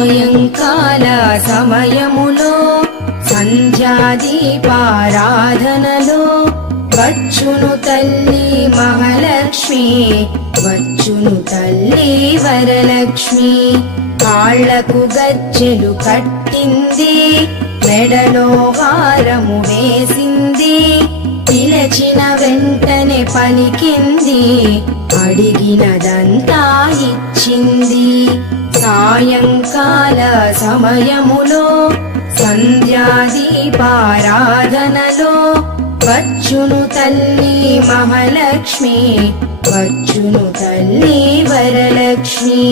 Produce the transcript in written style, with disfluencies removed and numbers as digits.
సాయంకాల సమయములో సంధ్యాదీపారాధనలో వచ్చును తల్లి మహాలక్ష్మి, వచ్చును తల్లి వరలక్ష్మి. కాళ్లకు గజ్జెలు కట్టింది, మెడలో హారము వేసింది, పిలచిన వెంటనే పలికింది, అడిగినదంతా ఇచ్చింది. సాయంకాల సమయములో సంధ్యాదీపారాధనలో వచ్చును తల్లి మహాలక్ష్మి, వచ్చును తల్లి వరలక్ష్మి.